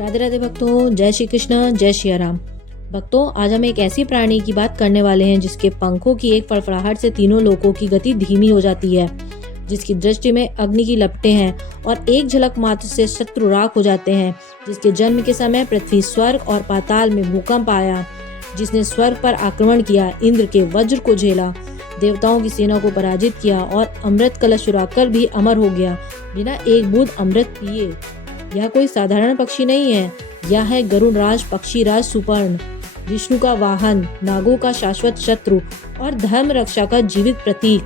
राधे राधे भक्तों, जय श्री कृष्ण, जय श्री राम। भक्तों, आज हम एक ऐसी प्राणी की बात करने वाले हैं जिसके पंखों की एक फड़फड़ाहट से तीनों लोकों की गति धीमी हो जाती है, जिसकी दृष्टि में अग्नि की लपटें हैं और एक झलक मात्र से शत्रु राख हो जाते हैं, जिसके जन्म के समय पृथ्वी, स्वर्ग और पाताल में भूकंप आया, जिसने स्वर्ग पर आक्रमण किया, इंद्र के वज्र को झेला, देवताओं की सेना को पराजित किया और अमृत कलश चुराकर भी अमर हो गया बिना एक बूंद अमृत पिए। यह कोई साधारण पक्षी नहीं है, यह है गरुड़ राज पक्षी राज सुपर्ण, विष्णु का वाहन, नागों का शाश्वत शत्रु और धर्म रक्षा का जीवित प्रतीक।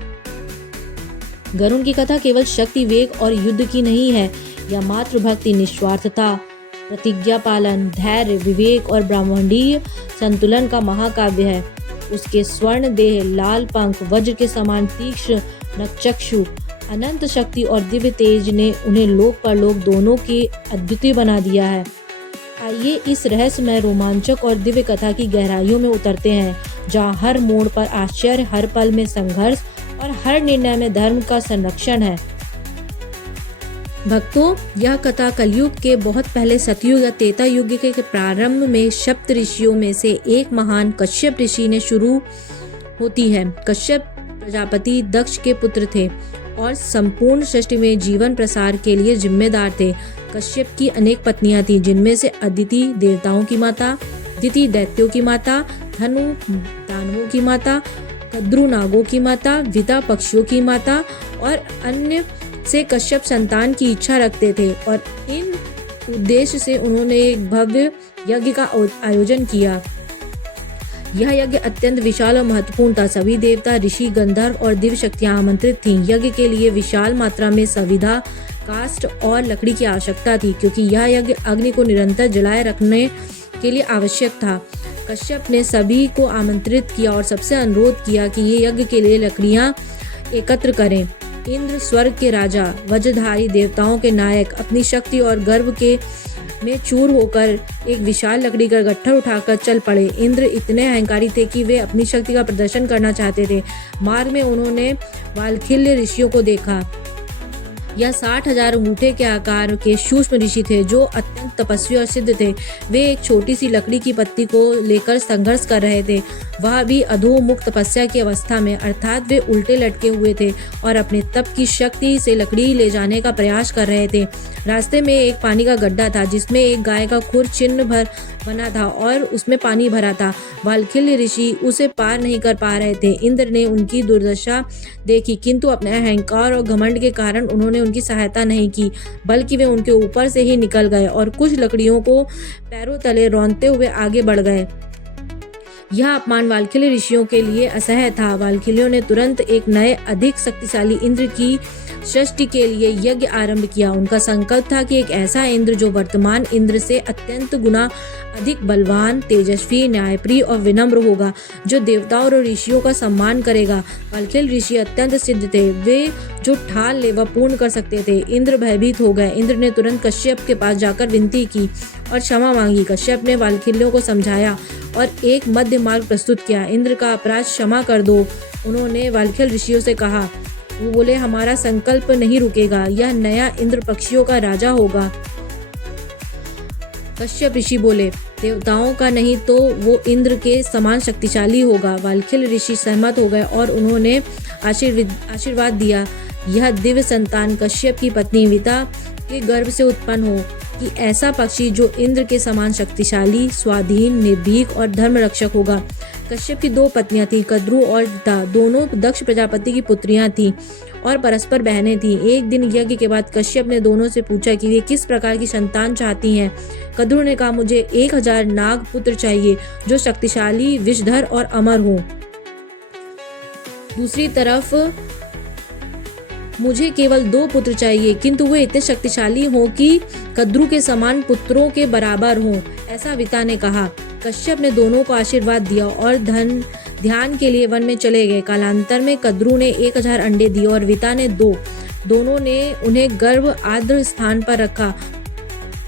गरुड़ की कथा केवल शक्ति, वेग और युद्ध की नहीं है, यह मातृभक्ति, निस्वार्थता, प्रतिज्ञा पालन, धैर्य, विवेक और ब्रह्मांडीय संतुलन का महाकाव्य है। उसके स्वर्ण देह, लाल पंख, वज्र के समान तीक्ष्ण नखचक्षु, अनंत शक्ति और दिव्य तेज ने उन्हें लोक परलोक दोनों के अद्वितीय बना दिया है। आइए इस रहस्यमय, रोमांचक और दिव्य कथा की गहराइयों में उतरते हैं, जहाँ हर मोड़ पर आश्चर्य, हर पल में संघर्ष और हर निर्णय में धर्म का संरक्षण है। भक्तों, यह कथा कलयुग के बहुत पहले सतयुग या त्रेता युग के प्रारंभ में सप्त ऋषियों में से एक महान कश्यप ऋषि ने शुरू होती है। कश्यप प्रजापति दक्ष के पुत्र थे और संपूर्ण सृष्टि में जीवन प्रसार के लिए जिम्मेदार थे। कश्यप की अनेक पत्नियां थीं, जिनमें से अदिति देवताओं की माता, दिति दैत्यों की माता, धनु दानवों की माता, कद्रु नागों की माता, विता पक्षियों की माता और अन्य से कश्यप संतान की इच्छा रखते थे और इन उद्देश्य से उन्होंने एक भव्य यज्ञ का आयोजन किया। यह यज्ञ अत्यंत विशाल और महत्वपूर्ण था। सभी देवता, ऋषि, गंधर्व और दिव्य शक्तियां आमंत्रित थीं। यज्ञ के लिए विशाल मात्रा में संविदा, काष्ठ और लकड़ी की आवश्यकता थी, क्योंकि यह यज्ञ अग्नि को निरंतर जलाए रखने के लिए आवश्यक था। कश्यप ने सभी को आमंत्रित किया और सबसे अनुरोध किया कि ये यज्ञ के लिए लकड़ियां एकत्र करें। इंद्र, स्वर्ग के राजा, वज्रधारी, देवताओं के नायक, अपनी शक्ति और गर्व के में चूर होकर एक विशाल लकड़ी का गट्ठर उठाकर चल पड़े। इंद्र इतने अहंकारी थे कि वे अपनी शक्ति का प्रदर्शन करना चाहते थे। मार्ग में उन्होंने वाल्खिल्य ऋषियों को देखा। यह 60,000 अंगूठे के आकार के सूक्ष्म ऋषि थे, जो अत्यंत तपस्वी और सिद्ध थे। वे एक छोटी सी लकड़ी की पत्ती को लेकर संघर्ष कर रहे थे, वह भी अधोमुख तपस्या की अवस्था में, अर्थात वे उल्टे लटके हुए थे और अपने तप की शक्ति से लकड़ी ले जाने का प्रयास कर रहे थे। रास्ते में एक पानी का गड्ढा था, जिसमें एक गाय का खुर चिन्ह भर बना था और उसमें पानी भरा था। वाल्खिल्य ऋषि उसे पार नहीं कर पा रहे थे। इंद्र ने उनकी दुर्दशा देखी, किंतु अपने अहंकार और घमंड के कारण उन्होंने उनकी सहायता नहीं की, बल्कि वे उनके ऊपर से ही निकल गए और कुछ लकड़ियों को पैरों तले रौंदते हुए आगे बढ़ गए। यह अपमान वाल्खिल्य ऋषियों के लिए असह्य था। वाल्खिल्यों ने तुरंत एक नए, अधिक शक्तिशाली इंद्र की सृष्टि के लिए यज्ञ आरंभ किया। उनका संकल्प था कि एक ऐसा इंद्र जो वर्तमान इंद्र से अत्यंत गुना अधिक बलवान, तेजस्वी, न्यायप्रिय और विनम्र होगा, जो देवताओं और ऋषियों का सम्मान करेगा। वाल्खिल्य ऋषि अत्यंत सिद्ध थे, वे जो ठान ले वह पूर्ण कर सकते थे। इंद्र भयभीत हो गए। इंद्र ने तुरंत कश्यप के पास जाकर विनती की और क्षमा मांगी। कश्यप ने वाल्खिल्यों को समझाया और एक मध्य मार्ग प्रस्तुत किया। इंद्र का अपराध क्षमा कर दो, उन्होंने वाल्खिल्य ऋषियों से कहा। वो बोले, हमारा संकल्प नहीं रुकेगा, यह नया इंद्र पक्षियों का राजा होगा। कश्यप ऋषि बोले, देवताओं का नहीं तो वो इंद्र के समान शक्तिशाली होगा। वाल्खिल्य ऋषि सहमत हो गए और उन्होंने आशीर्वाद दिया, यह दिव्य संतान कश्यप की पत्नी विता के गर्भ से उत्पन्न हो कि ऐसा पक्षी जो इंद्र के समान शक्तिशाली, स्वाधीन, निर्भीक और धर्म रक्षक होगा। कश्यप की 2 पत्नियां थीं, कद्रु और विता। दोनों दक्ष प्रजापति की पुत्रियां थीं और परस्पर बहनें थीं। एक दिन यज्ञ के बाद कश्यप ने दोनों से पूछा कि वे किस प्रकार की संतान चाहती हैं। कद्रु ने कहा, मुझे 1000 नाग पुत्र चाहिए, जो शक्तिशाली, विषधर और अमर हो। दूसरी तरफ मुझे केवल 2 पुत्र चाहिए, किंतु वे इतने शक्तिशाली हों कि कद्रु के समान पुत्रों के बराबर हों, ऐसा विता ने कहा। कश्यप ने दोनों को आशीर्वाद दिया और ध्यान के लिए वन में चले गए। कालांतर में कद्रु ने 1000 अंडे दिए और विता ने 2। दोनों ने उन्हें गर्भ आर्द्र स्थान पर रखा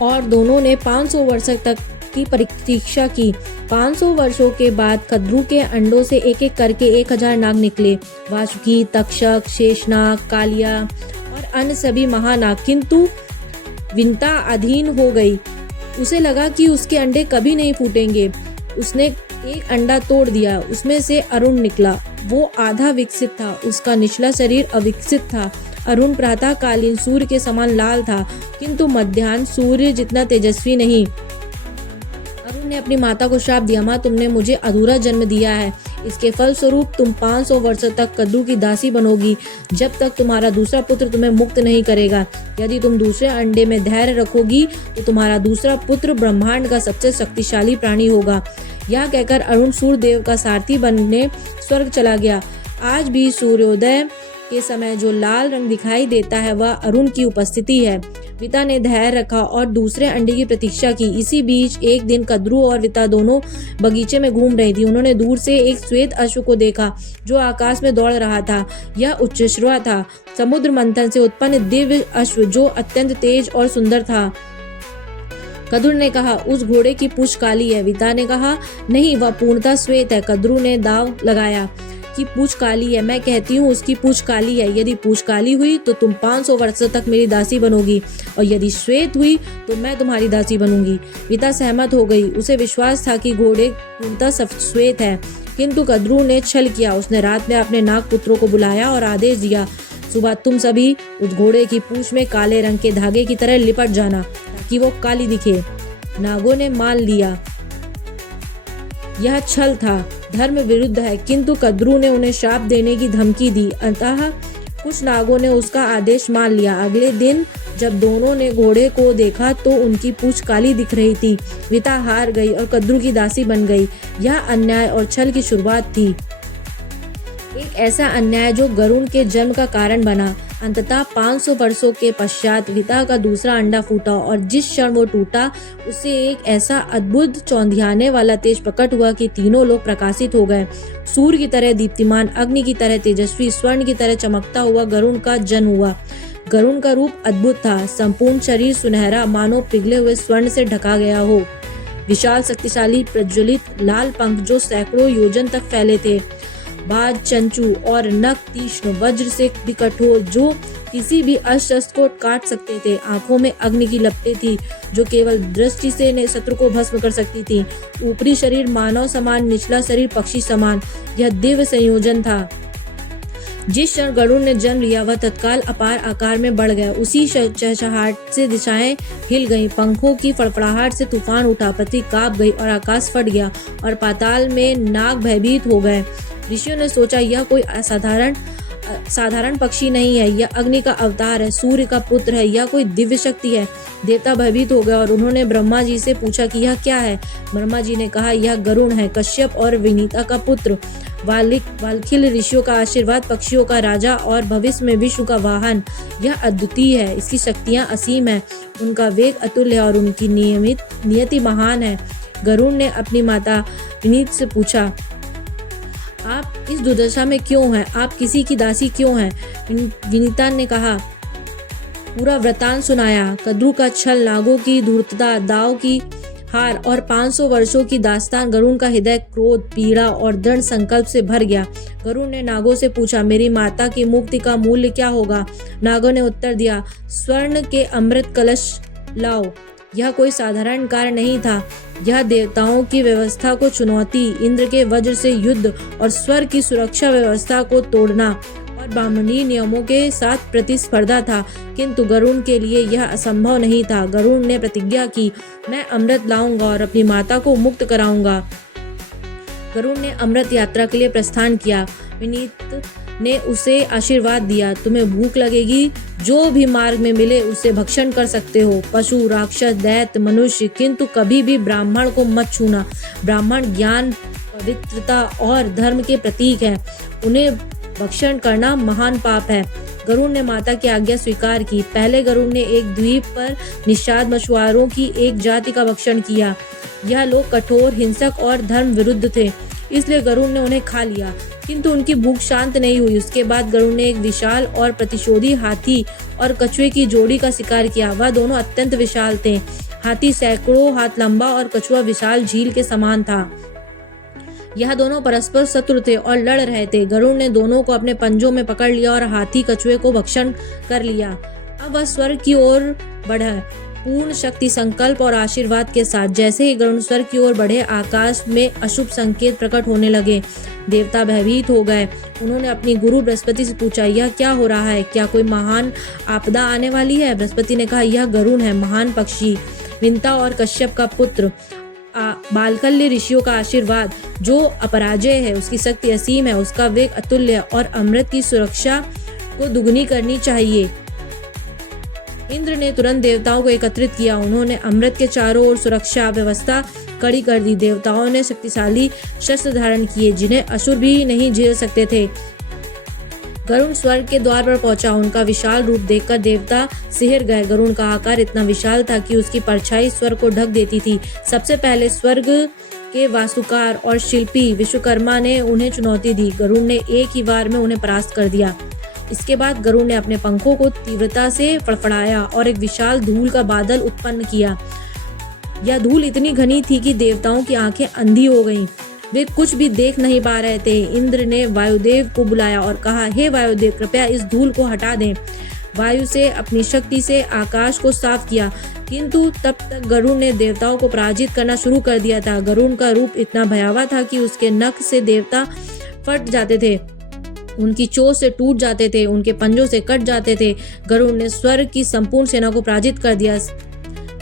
और दोनों ने 500 वर्ष तक की प्रतीक्षा की। 500 वर्षों के बाद कद्रु के अंडों से एक एक करके 1000 नाग निकले। वासुकी, तक्षक, शेषनाग, कालिया और अन्य सभी महानाग, किंतु विंता अधीन हो गई। उसे लगा कि उसके अंडे कभी नहीं फूटेंगे। उसने एक अंडा तोड़ दिया, उसमें से अरुण निकला। वो आधा विकसित था, उसका निचला शरीर अविकसित था। अरुण प्रातःकालीन सूर्य के समान लाल था, किंतु मध्याह्न सूर्य जितना तेजस्वी नहीं। अरुण ने अपनी माता को श्राप दिया, माँ तुमने मुझे अधूरा जन्म दिया है। इसके फलस्वरूप तुम 500 वर्षों तक कद्रू की दासी बनोगी, जब तक तुम्हारा दूसरा पुत्र तुम्हें मुक्त नहीं करेगा। यदि तुम दूसरे अंडे में धैर्य रखोगी तो तुम्हारा दूसरा पुत्र ब्रह्मांड का सबसे शक्तिशाली प्राणी होगा। यह कहकर अरुण सूर्यदेव का सारथी बनने स्वर्ग चला गया। आज भी सूर्योदय के समय जो लाल रंग दिखाई देता है वह अरुण की उपस्थिति है। विता ने धैर्य रखा और दूसरे अंडे की प्रतीक्षा की। इसी बीच एक दिन कद्रू और विता दोनों बगीचे में घूम रही थी। उन्होंने दूर से एक श्वेत अश्व को देखा जो आकाश में दौड़ रहा था। यह उच्चश्रवा था, समुद्र मंथन से उत्पन्न दिव्य अश्व जो अत्यंत तेज और सुंदर था। कद्रू ने कहा, उस घोड़े की पूंछ काली है। विता ने कहा, नहीं, वह पूर्णतः श्वेत है। कद्रू ने दाव लगाया कि पूंछ काली है। मैं कहती हूँ उसकी पूंछ काली है। यदि पूंछ काली हुई तो तुम 500 वर्षों तक मेरी दासी बनोगी, और यदि श्वेत हुई तो मैं तुम्हारी दासी बनूंगी। विता सहमत हो गई। उसे विश्वास था कि घोड़े पूर्णतः श्वेत है, किंतु कद्रू ने छल किया। उसने रात में अपने नाग पुत्रों को बुलाया और आदेश दिया, सुबह तुम सभी उस घोड़े की पूंछ में काले रंग के धागे की तरह लिपट जाना ताकि वो काली दिखे। नागों ने मान लिया। यह छल था, धर्म विरुद्ध है, किंतु कद्रू ने उन्हें श्राप देने की धमकी दी। अतः कुछ नागों ने उसका आदेश मान लिया। अगले दिन जब दोनों ने घोड़े को देखा तो उनकी पूंछ काली दिख रही थी। विता हार गई और कद्रू की दासी बन गई। यह अन्याय और छल की शुरुआत थी, एक ऐसा अन्याय जो गरुण के जन्म का कारण बना। अंततः 500 वर्षों के पश्चात विता का दूसरा अंडा फूटा, और जिस क्षण वो टूटा उससे एक ऐसा अद्भुत चौंधियाने वाला तेज प्रकट हुआ कि तीनों लोग प्रकाशित हो गए। सूर्य की तरह दीप्तिमान, अग्नि की तरह तेजस्वी, स्वर्ण की तरह चमकता हुआ गरुण का जन्म हुआ। गरुण का रूप अद्भुत था, संपूर्ण शरीर सुनहरा, मानो पिघले हुए स्वर्ण से ढका गया हो। विशाल, शक्तिशाली, प्रज्वलित लाल पंख जो सैकड़ों योजन तक फैले थे। बाज, चंचू और नख तीक्ष्ण, वज्र से भी कठोर, जो किसी भी अस्त्र को काट सकते थे। आंखों में अग्नि की लपटें थी जो केवल दृष्टि से शत्रु को भस्म कर सकती थी। ऊपरी शरीर मानव समान, निचला शरीर पक्षी समान। यह दिव्य संयोजन था। जिस क्षण गरुड़ ने जन्म लिया वह तत्काल अपार आकार में बढ़ गया। उसी चहचहाहट से दिशाएं हिल गईं, पंखों की फड़फड़ाहट से तूफान उठा, पृथ्वी कांप गई और आकाश फट गया और पाताल में नाग भयभीत हो गए। ऋषियों ने सोचा, यह कोई साधारण पक्षी नहीं है, यह अग्नि का अवतार है, सूर्य का पुत्र है, यह कोई दिव्य शक्ति है। देवता भयभीत हो गए और उन्होंने ब्रह्मा जी से पूछा कि यह क्या है। ब्रह्मा जी ने कहा, यह गरुड़ है, कश्यप और विनीता का पुत्र, वाल्खिल ऋषियों का आशीर्वाद, पक्षियों का राजा और भविष्य में विष्णु का वाहन। यह अद्वितीय है, इसकी शक्तियाँ असीम है, उनका वेग अतुल्य है और उनकी नियति महान है। गरुड़ ने अपनी माता विनीत से पूछा, आप इस दुर्दशा में क्यों हैं? आप किसी की दासी क्यों हैं? विनीता ने कहा, पूरा वृतांत सुनाया। कद्रू का छल, नागों की धूर्तता, दाव की हार और 500 वर्षों की दास्तान। गरुड़ का हृदय क्रोध, पीड़ा और दृढ़ संकल्प से भर गया। गरुड़ ने नागों से पूछा, मेरी माता की मुक्ति का मूल्य क्या होगा? नागों ने उत्तर दिया, स्वर्ण के अमृत कलश लाओ। यह कोई साधारण कार्य नहीं था, यह देवताओं की व्यवस्था को चुनौती, इंद्र के वज्र से युद्ध और स्वर्ग की सुरक्षा व्यवस्था को तोड़ना और ब्राह्मणीय नियमों के साथ प्रतिस्पर्धा था। किंतु गरुड़ के लिए यह असंभव नहीं था। गरुड़ ने प्रतिज्ञा की, मैं अमृत लाऊंगा और अपनी माता को मुक्त कराऊंगा। गरुड़ ने अमृत यात्रा के लिए प्रस्थान किया। विनीत ने उसे आशीर्वाद दिया, तुम्हें भूख लगेगी, जो भी मार्ग में मिले उससे भक्षण कर सकते हो, पशु, राक्षस, दैत्य, मनुष्य, किंतु कभी भी ब्राह्मण को मत छूना। ब्राह्मण ज्ञान, पवित्रता और धर्म के प्रतीक है, उन्हें भक्षण करना महान पाप है। गरुड़ ने माता की आज्ञा स्वीकार की। पहले गरुड़ ने एक द्वीप पर निषाद मछुआरों की एक जाति का भक्षण किया। यह लोग कठोर, हिंसक और धर्म विरुद्ध थे, इसलिए गरुड़ ने उन्हें खा लिया, किंतु उनकी भूख शांत नहीं हुई। उसके बाद गरुड़ ने एक विशाल और प्रतिशोधी हाथी और कछुए की जोड़ी का शिकार किया। वह दोनों अत्यंत विशाल थे। हाथी सैकड़ों हाथ लंबा और कछुआ विशाल झील के समान था। यह दोनों परस्पर शत्रु थे और लड़ रहे थे। गरुड़ ने दोनों को अपने पंजों में पकड़ लिया और हाथी कछुए को भक्षण कर लिया। अब वह स्वर्ग की ओर बढ़ा। पूर्ण शक्ति, संकल्प और आशीर्वाद के साथ। जैसे ही गरुण स्वर्ग की ओर बढ़े, आकाश में अशुभ संकेत प्रकट होने लगे। देवता भयभीत हो गए। उन्होंने अपनी गुरु बृहस्पति से पूछा, यह क्या हो रहा है? क्या कोई महान आपदा आने वाली है? बृहस्पति ने कहा, यह गरुण है, महान पक्षी, विंता और कश्यप का पुत्र, बालकल्य ऋषियों का आशीर्वाद, जो अपराजय है, उसकी शक्ति असीम है, उसका वेग अतुल्य है और अमृत की सुरक्षा को दुगनी करनी चाहिए। इंद्र ने तुरंत देवताओं को एकत्रित किया। उन्होंने अमृत के चारों ओर सुरक्षा व्यवस्था कड़ी कर दी। देवताओं ने शक्तिशाली शस्त्र धारण किए, जिन्हें असुर भी नहीं झेल सकते थे। गरुण स्वर्ग के द्वार पर पहुंचा। उनका विशाल रूप देखकर देवता सिहर गए। गरुण का आकार इतना विशाल था कि उसकी परछाई स्वर्ग को ढक देती थी। सबसे पहले स्वर्ग के वास्तुकार और शिल्पी विश्वकर्मा ने उन्हें चुनौती दी। गरुण ने एक ही बार में उन्हें परास्त कर दिया। इसके बाद गरुड़ ने अपने पंखों को तीव्रता से फड़फड़ाया और एक विशाल धूल का बादल उत्पन्न किया। यह धूल इतनी घनी थी कि देवताओं की आंखें अंधी हो गईं। वे कुछ भी देख नहीं पा रहे थे। इंद्र ने वायुदेव को बुलाया और कहा, हे वायुदेव, कृपया इस धूल को हटा दें। वायु से अपनी शक्ति से आकाश को साफ किया, किंतु तब तक गरुड़ ने देवताओं को पराजित करना शुरू कर दिया था। गरुड़ का रूप इतना भयावह था कि उसके नख से देवता फट जाते थे, उनकी चोंच से टूट जाते थे, उनके पंजों से कट जाते थे। गरुड़ ने स्वर्ग की संपूर्ण सेना को पराजित कर दिया।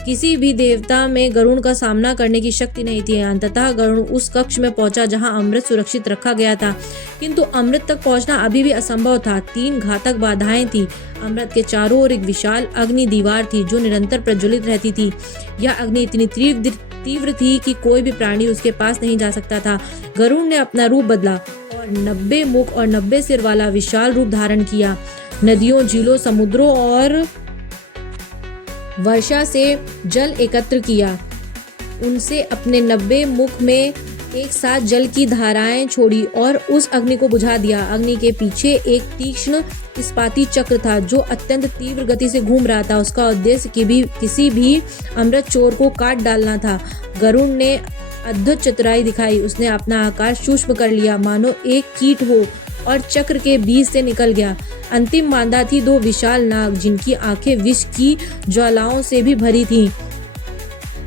किसी भी देवता में गरुड़ का सामना करने की शक्ति नहीं थी। अंततः गरुड़ उस कक्ष में पहुंचा जहां अमृत सुरक्षित रखा गया था, किंतु अमृत तक पहुंचना अभी भी असंभव था। 3 घातक बाधाएं थी। अमृत के चारों ओर एक विशाल अग्नि दीवार थी जो निरंतर प्रज्वलित रहती थी। यह अग्नि इतनी तीव्र थी कि कोई भी प्राणी उसके पास नहीं जा सकता था। गरुड़ ने अपना रूप बदला और 90 मुख और 90 सिर वाला विशाल रूप धारण किया। नदियों, झीलों, समुद्रों और वर्षा से जल एकत्र किया। उनसे अपने 90 मुख में एक साथ जल की धाराएं छोड़ी और उस अग्नि को बुझा दिया। अग्नि के पीछे एक तीक्ष्ण इस्पाती चक्र था जो अत्यंत तीव्र गति से घूम रहा था। उसका उद्देश्य किसी भी अमृत चोर को काट डालना था। गरुड़ ने अद्भुत चतुराई दिखाई। उसने अपना आकार सूक्ष्म कर लिया, मानो एक कीट हो, और चक्र के बीच से निकल गया। अंतिम बाधा थी 2 विशाल नाग, जिनकी आंखें विष की ज्वालाओं से भी भरी थीं।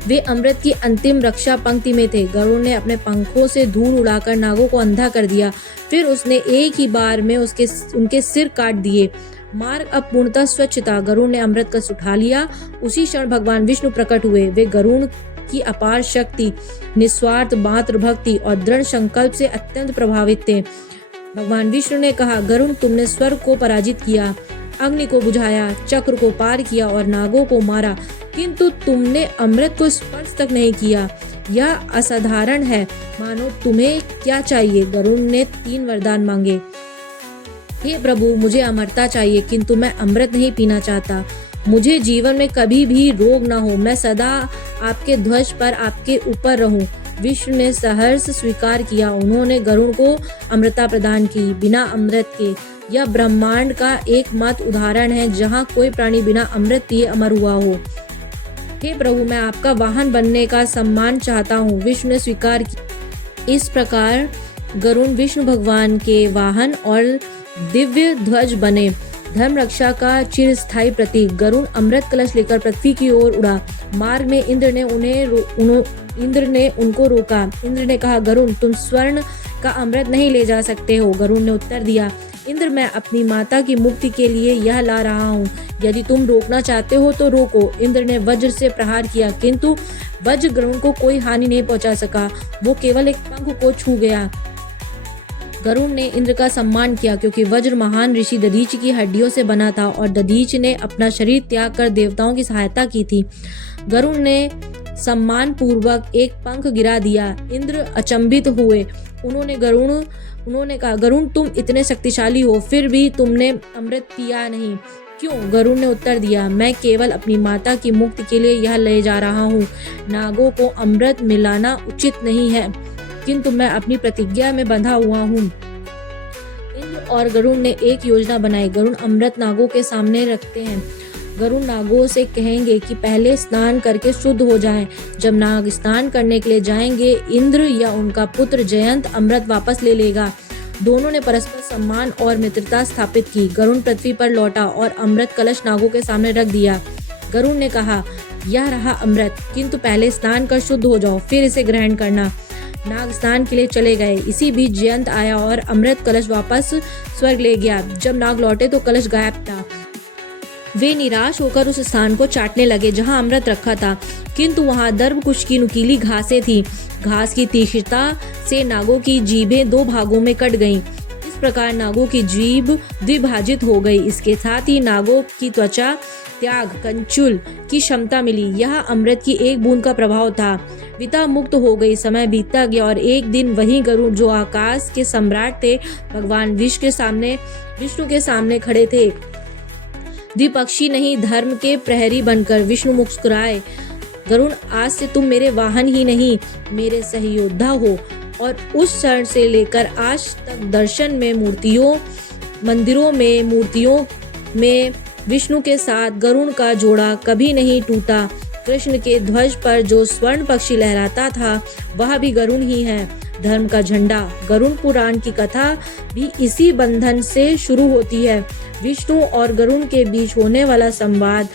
वे अमृत की अंतिम रक्षा पंक्ति में थे। गरुड़ ने अपने पंखों से धूल उड़ाकर नागों को अंधा कर दिया। फिर उसने एक ही बार में उनके सिर काट दिए। मार्ग अब पूर्णतः स्वच्छ था। गरुड़ ने अमृत कलश उठा लिया। उसी क्षण भगवान विष्णु प्रकट हुए। वे गरुड़ की अपार शक्ति, निस्वार्थ मातृभक्ति और दृढ़ संकल्प से अत्यंत प्रभावित थे। भगवान विष्णु ने कहा, गरुड़, तुमने स्वर्ग को पराजित किया, अग्नि को बुझाया, चक्र को पार किया और नागों को मारा, किंतु तुमने अमृत को स्पर्श तक नहीं किया। यह असाधारण है। मानो तुम्हें क्या चाहिए? गरुड़ ने 3 वरदान मांगे। हे प्रभु, मुझे अमरता चाहिए, किंतु मैं अमृत नहीं पीना चाहता। मुझे जीवन में कभी भी रोग न हो। मैं सदा आपके ध्वज पर आपके ऊपर रहूं। विष्णु ने सहर्ष स्वीकार किया। उन्होंने गरुड़ को अमृता प्रदान की। बिना अमृत के यह ब्रह्मांड का एकमात्र उदाहरण है जहाँ कोई प्राणी बिना अमृत पिए अमर हुआ हो। हे प्रभु, मैं आपका वाहन बनने का सम्मान चाहता हूँ। विष्णु ने स्वीकार किया। इस प्रकार गरुड़ विष्णु भगवान के वाहन और दिव्य ध्वज बने, धर्म रक्षा का चिरस्थायी प्रतीक। गरुड़ अमृत कलश लेकर पृथ्वी की ओर उड़ा। मार्ग में इंद्र ने उनको रोका। इंद्र ने कहा, गरुड़, तुम स्वर्ण का अमृत नहीं ले जा सकते हो। गरुड़ ने उत्तर दिया, इंद्र, मैं अपनी माता की मुक्ति के लिए यह ला रहा हूँ। यदि तुम रोकना चाहते हो तो रोको। इंद्र ने वज्र से प्रहार किया, किंतु वज्र गरुड़ को कोई हानि नहीं पहुंचा सका। वो केवल एक पंख को छू गया। गरुड़ ने इंद्र का सम्मान किया क्योंकि वज्र महान ऋषि दधीचि की हड्डियों से बना था और दधीचि ने अपना शरीर त्याग कर देवताओं की सहायता की थी। गरुड़ ने सम्मान पूर्वक एक पंख गिरा दिया। इंद्र अचंभित हुए। उन्होंने कहा, गरुड़, तुम इतने शक्तिशाली हो, फिर भी तुमने अमृत पिया नहीं क्यों? गरुड़ ने उत्तर दिया, मैं केवल अपनी माता की मुक्ति के लिए यह ले जा रहा हूँ। नागों को अमृत मिलाना उचित नहीं है, किंतु मैं अपनी प्रतिज्ञा में बंधा हुआ हूँ। इंद्र और गरुड़ ने एक योजना बनाई। गरुड़ अमृत नागों के सामने रखते हैं। गरुड़ नागों से कहेंगे कि पहले स्नान करके शुद्ध हो जाएं। जब नाग स्नान करने के लिए जाएंगे, इंद्र या उनका पुत्र जयंत अमृत वापस ले लेगा। दोनों ने परस्पर सम्मान और मित्रता स्थापित की। गरुड़ पृथ्वी पर लौटा और अमृत कलश नागों के सामने रख दिया। गरुड़ ने कहा, यह रहा अमृत, किंतु पहले स्नान कर शुद्ध हो जाओ, फिर इसे ग्रहण करना। नाग स्नान के लिए चले गए। इसी बीच जयंत आया और अमृत कलश वापस स्वर्ग ले गया। जब नाग लौटे तो कलश गायब था। वे निराश होकर उस स्थान को चाटने लगे जहां अमृत रखा था, किंतु वहां दर्भकुश की नुकीली घासें थी। घास की तीक्ष्णता से नागों की जीभें 2 भागों में कट गईं। इस प्रकार नागों की जीभ द्विभाजित हो गई। इसके साथ ही नागों की त्वचा त्याग कंचुल की क्षमता मिली। यह अमृत की एक बूंद का प्रभाव था। विता मुक्त हो गई। समय बीतता गया और एक दिन वही गरुड़ जो आकाश के सम्राट थे, भगवान विष्णु के सामने खड़े थे। द्विपक्षी नहीं, धर्म के प्रहरी बनकर विष्णु मुस्कुराए। गरुड़, आज से तुम मेरे वाहन ही नहीं, मेरे सहयोद्धा हो। और उस क्षण से लेकर आज तक दर्शन में मंदिरों में मूर्तियों में विष्णु के साथ गरुड़ का जोड़ा कभी नहीं टूटा। कृष्ण के ध्वज पर जो स्वर्ण पक्षी लहराता था वह भी गरुड़ ही है, धर्म का झंडा। गरुड़ पुराण की कथा भी इसी बंधन से शुरू होती है। विष्णु और गरुड़ के बीच होने वाला संवाद,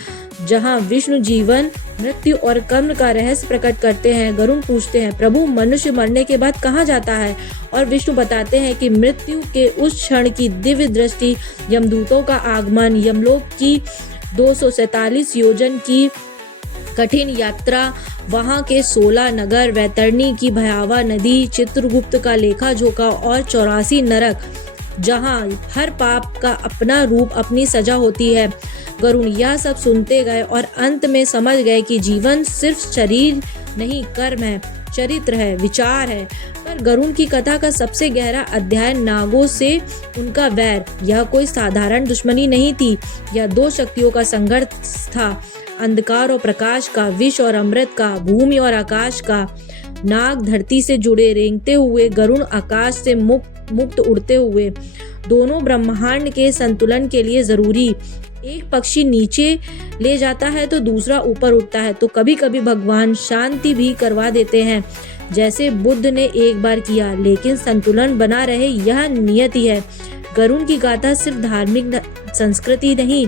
जहां विष्णु जीवन, मृत्यु और कर्म का रहस्य प्रकट करते हैं। गरुड़ पूछते हैं, प्रभु मनुष्य मरने के बाद कहाँ जाता है? और विष्णु बताते हैं कि मृत्यु के उस क्षण की दिव्य दृष्टि, यमदूतों का आगमन, यमलोक की 247 योजन की कठिन यात्रा, वहां के 16 नगर, वैतरणी की भयावह नदी, चित्रगुप्त का लेखा जोखा और 84 नरक, जहां हर पाप का अपना रूप, अपनी सजा होती है। गरुड़ यह सब सुनते गए और अंत में समझ गए कि जीवन सिर्फ शरीर नहीं, कर्म है, चरित्र है, विचार है। पर गरुड़ की कथा का सबसे गहरा अध्याय नागों से उनका वैर। यह कोई साधारण दुश्मनी नहीं थी, यह 2 शक्तियों का संघर्ष था, अंधकार और प्रकाश का, विष और अमृत का, भूमि और आकाश का। नाग धरती से जुड़े रेंगते हुए, गरुड़ आकाश से मुक्त उड़ते हुए, दोनों ब्रह्मांड के संतुलन के लिए जरूरी। एक पक्षी नीचे ले जाता है तो दूसरा ऊपर उठता है। तो कभी कभी भगवान शांति भी करवा देते हैं, जैसे बुद्ध ने एक बार किया, लेकिन संतुलन बना रहे, यह नियति है। गरुड़ की गाथा सिर्फ धार्मिक संस्कृति नहीं,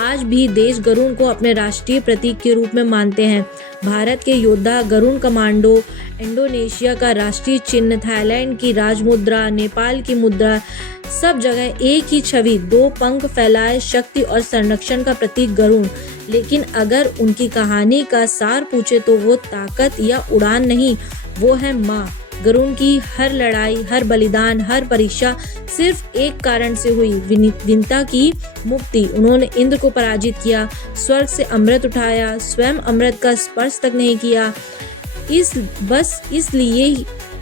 आज भी देश गरुड़ को अपने राष्ट्रीय प्रतीक के रूप में मानते हैं। भारत के योद्धा गरुड़ कमांडो, इंडोनेशिया का राष्ट्रीय चिन्ह, थाईलैंड की राजमुद्रा, नेपाल की मुद्रा, सब जगह एक ही छवि, 2 पंख फैलाए, शक्ति और संरक्षण का प्रतीक गरुड़। लेकिन अगर उनकी कहानी का सार पूछे तो वो ताकत या उड़ान नहीं, वो है माँ। गरुड़ की हर लड़ाई, हर बलिदान, हर परीक्षा सिर्फ एक कारण से हुई, विंता की मुक्ति। उन्होंने इंद्र को पराजित किया, स्वर्ग से अमृत उठाया, स्वयं अमृत का स्पर्श तक नहीं किया, बस इसलिए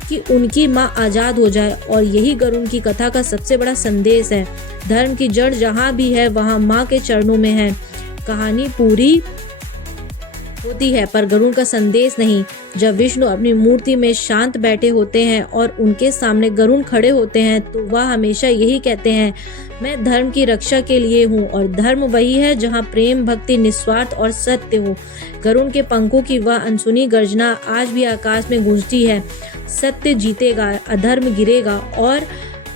कि उनकी माँ आजाद हो जाए। और यही गरुड़ की कथा का सबसे बड़ा संदेश है। धर्म की जड़ जहाँ भी है वहाँ माँ के चरणों में है। कहानी पूरी होती है पर गरुड़ का संदेश नहीं। जब विष्णु अपनी मूर्ति में शांत बैठे होते हैं और उनके सामने गरुड़ खड़े होते हैं तो वह हमेशा यही कहते हैं, मैं धर्म की रक्षा के लिए हूँ। और धर्म वही है जहाँ प्रेम, भक्ति, निस्वार्थ और सत्य हो। गरुड़ के पंखों की वह अनसुनी गर्जना आज भी आकाश में गूंजती है। सत्य जीतेगा, अधर्म गिरेगा और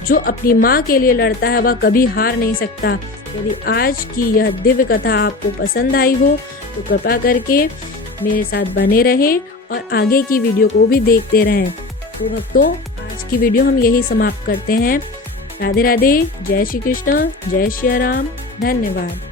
जो अपनी माँ के लिए लड़ता है वह कभी हार नहीं सकता। यदि आज की यह दिव्य कथा आपको पसंद आई हो तो कृपया करके मेरे साथ बने रहें और आगे की वीडियो को भी देखते रहें। तो भक्तों, आज की वीडियो हम यही समाप्त करते हैं। राधे राधे, जय श्री कृष्ण, जय श्री राम, धन्यवाद।